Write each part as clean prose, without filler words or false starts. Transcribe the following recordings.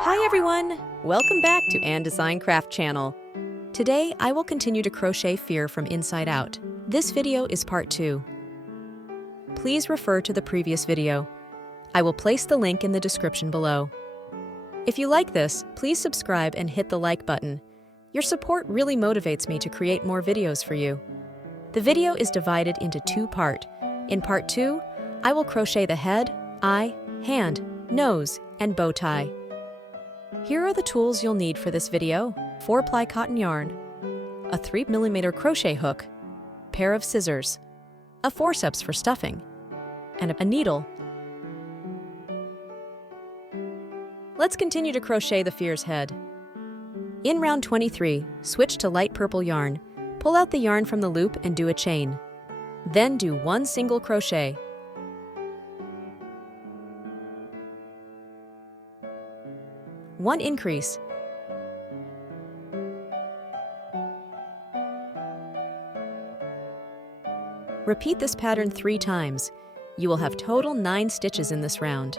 Hi everyone! Welcome back to Ann Design Craft channel. Today I will continue to crochet Fear from Inside Out. This video is part 2. Please refer to the previous video. I will place the link in the description below. If you like this, please subscribe and hit the like button. Your support really motivates me to create more videos for you. The video is divided into 2 parts. In part 2, I will crochet the head, eye, hand, nose, and bow tie. Here are the tools you'll need for this video: 4-ply cotton yarn, a 3mm crochet hook, pair of scissors, a forceps for stuffing, and a needle. Let's continue to crochet the Fear's head. In round 23, switch to light purple yarn, pull out the yarn from the loop and do a chain. Then do 1 single crochet. One increase. Repeat this pattern 3 times. You will have total 9 stitches in this round.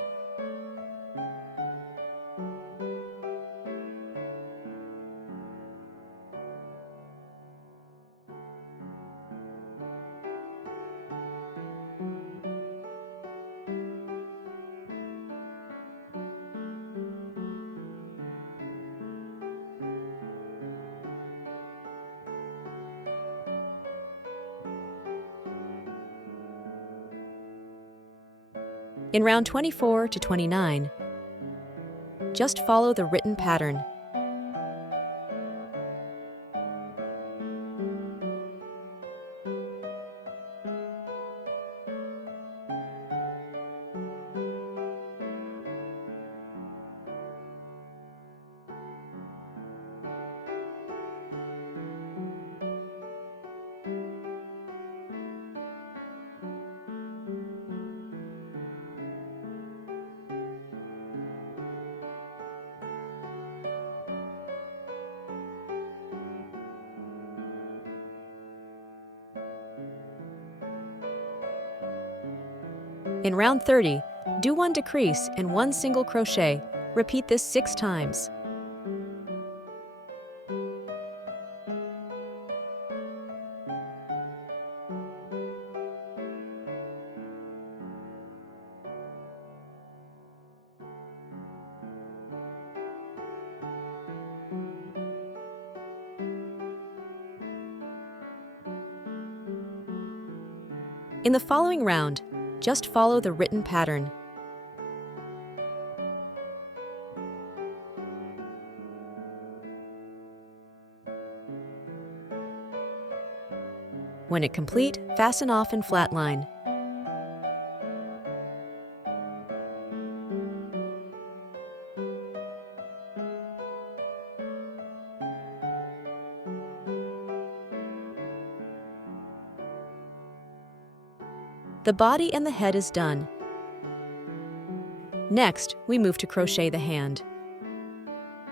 In round 24 to 29, just follow the written pattern. In round 30, do 1 decrease and 1 single crochet. Repeat this 6 times. In the following round, just follow the written pattern. When it complete, fasten off and flat line. The body and the head is done. Next, we move to crochet the hand.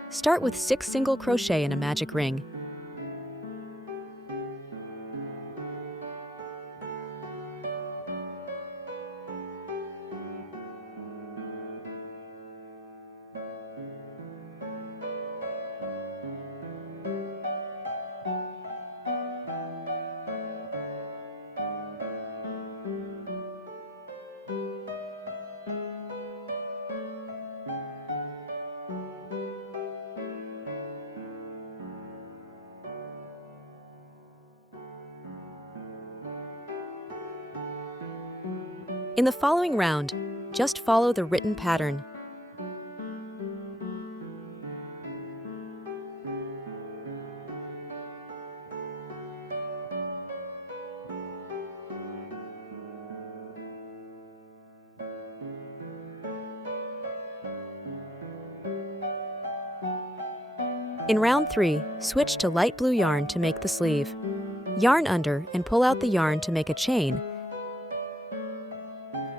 Start with 6 single crochet in a magic ring. In the following round, just follow the written pattern. In round 3, switch to light blue yarn to make the sleeve. Yarn under and pull out the yarn to make a chain.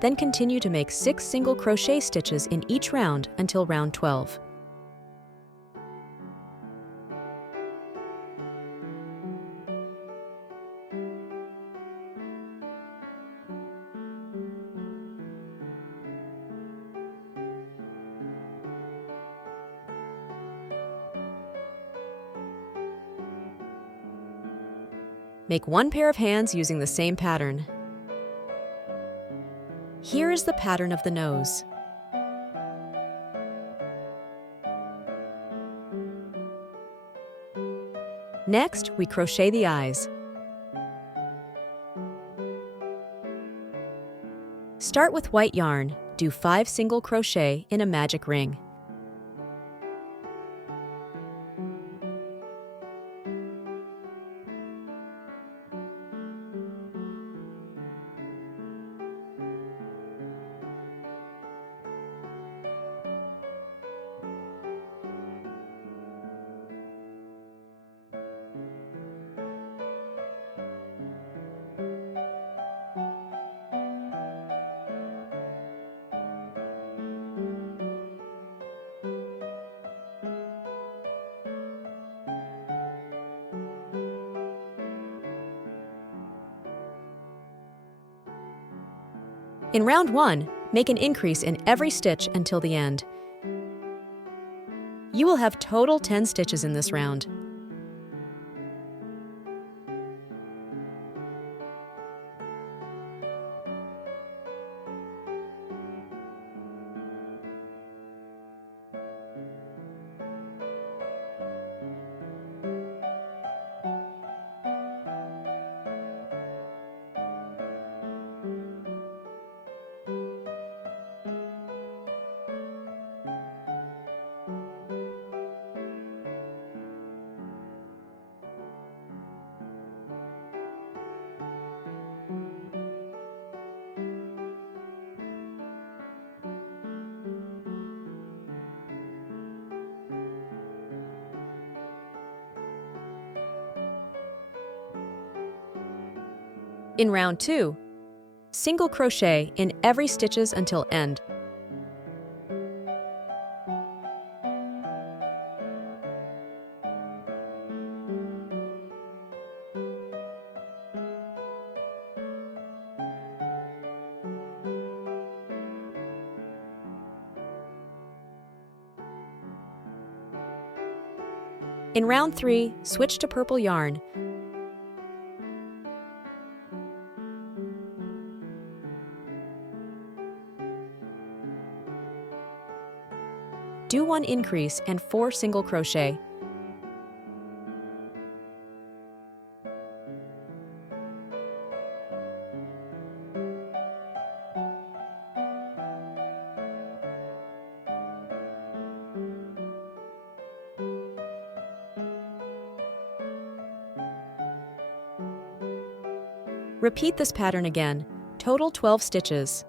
Then continue to make 6 single crochet stitches in each round until round 12. Make one pair of hands using the same pattern. Here is the pattern of the nose. Next, we crochet the eyes. Start with white yarn. Do 5 single crochet in a magic ring. In round 1, make an increase in every stitch until the end. You will have total 10 stitches in this round. In round 2, single crochet in every stitches until end. In round 3, switch to purple yarn. Do 1 increase and 4 single crochet. Repeat this pattern again, total 12 stitches.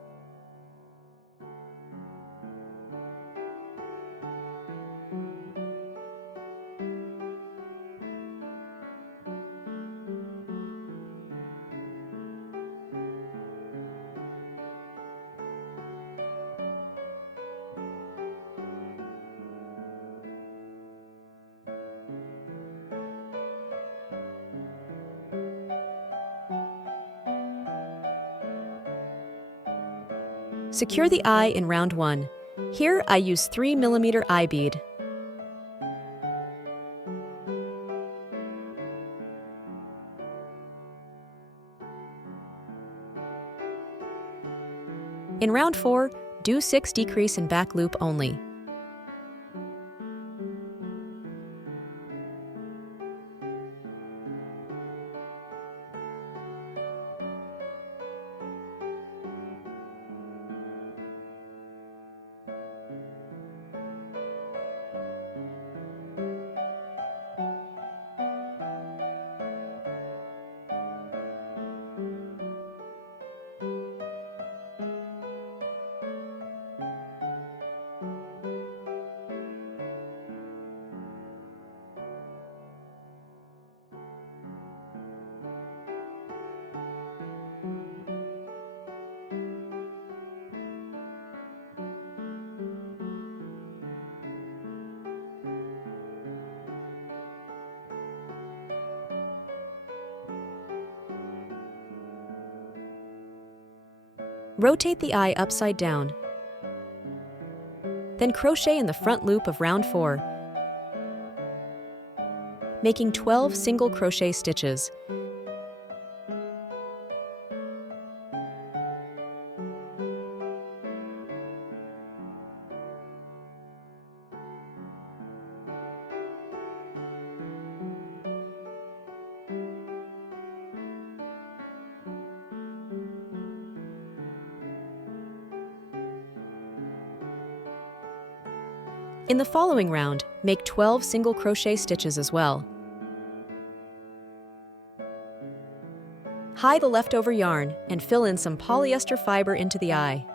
Secure the eye in round 1. Here I use 3mm eye bead. In round 4, do 6 decrease and back loop only. Rotate the eye upside down. Then crochet in the front loop of round 4, making 12 single crochet stitches. In the following round, make 12 single crochet stitches as well. Hide the leftover yarn and fill in some polyester fiber into the eye.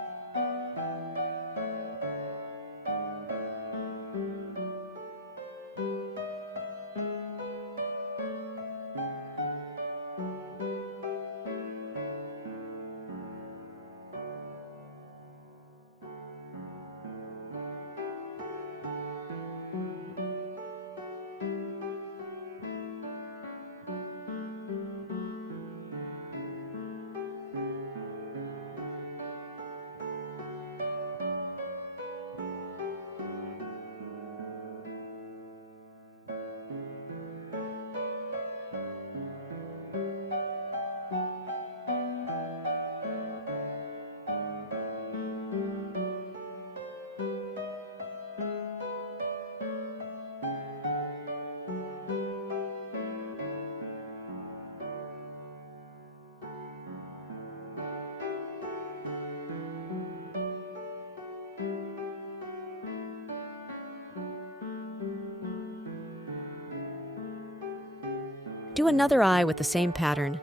Do another eye with the same pattern.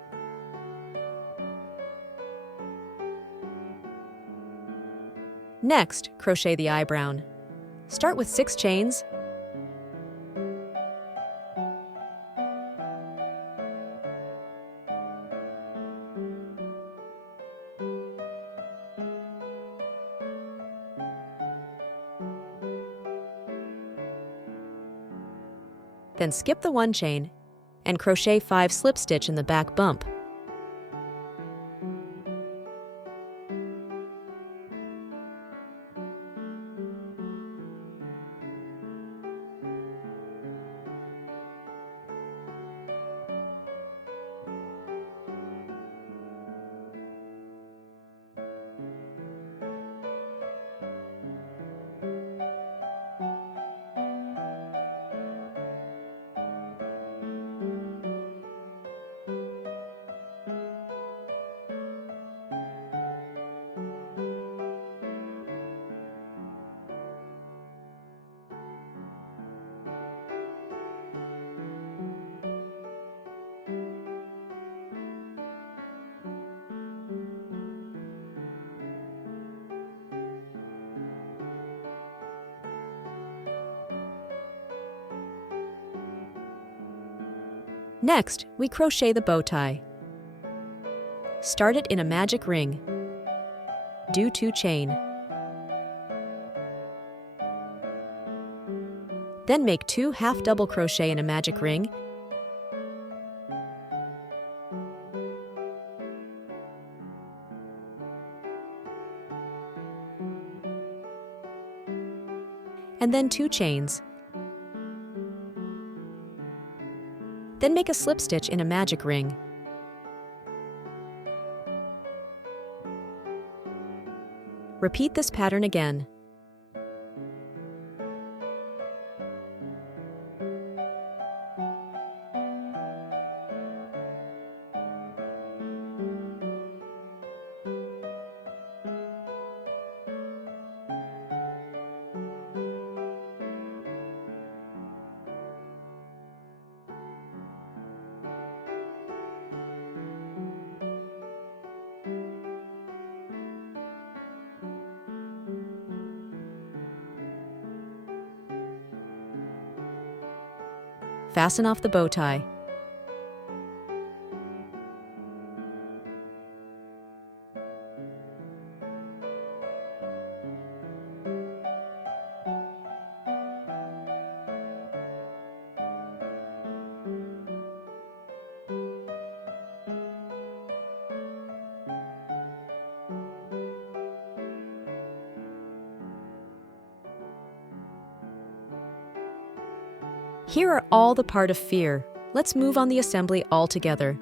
Next, crochet the EyeBrown. Start with 6 chains. Then skip the 1 chain and crochet 5 slip stitch in the back bump. Next, we crochet the bow tie. Start it in a magic ring. Do 2 chain. Then make 2 half double crochet in a magic ring and then 2 chains. Then make a slip stitch in a magic ring. Repeat this pattern again. Fasten off the bow tie. Here are all the part of fear. Let's move on the assembly all together.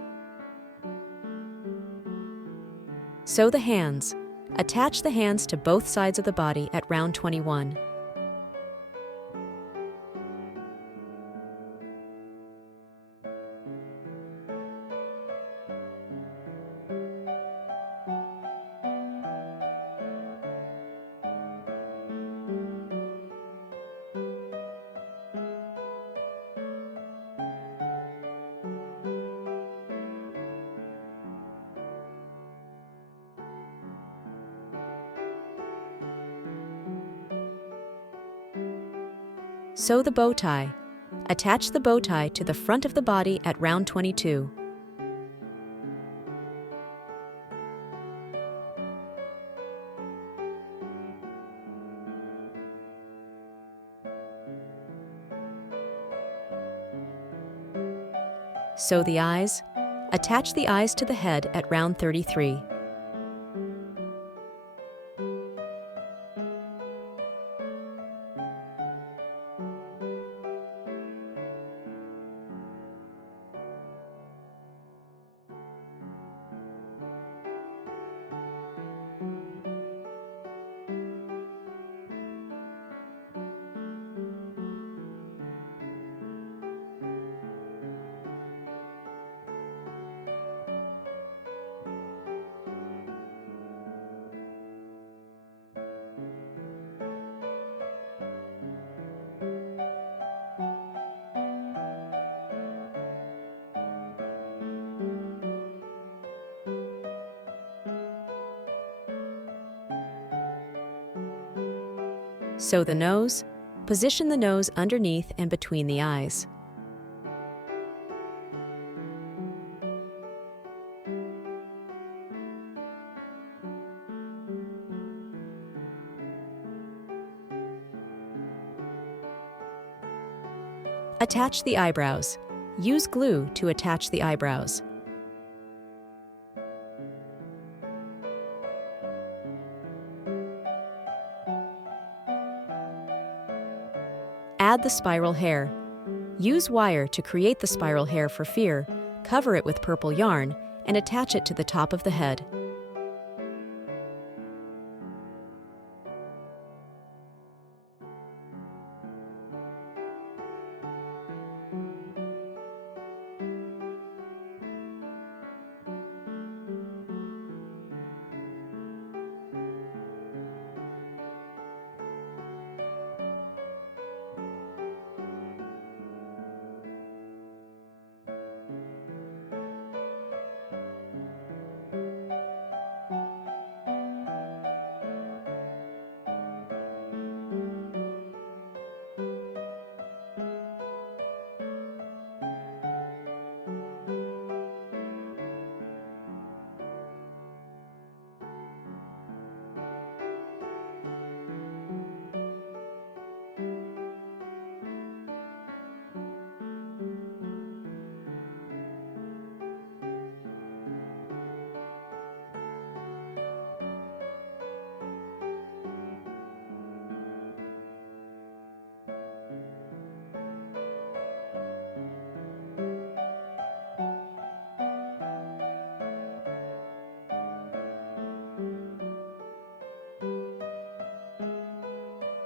Sew the hands. Attach the hands to both sides of the body at round 21. Sew the bow tie. Attach the bow tie to the front of the body at round 22. Sew the eyes. Attach the eyes to the head at round 33. Sew the nose. Position the nose underneath and between the eyes. Attach the eyebrows. Use glue to attach the eyebrows. Add the spiral hair. Use wire to create the spiral hair for fear, cover it with purple yarn, and attach it to the top of the head.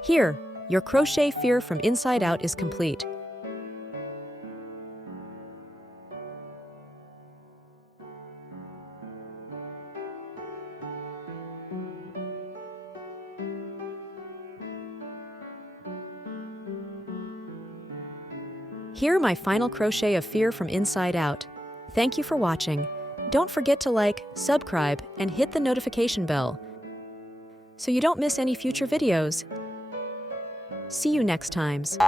Here, your crochet fear from inside out is complete. Here, my final crochet of fear from inside out. Thank you for watching. Don't forget to like, subscribe, and hit the notification bell so you don't miss any future videos. See you next times.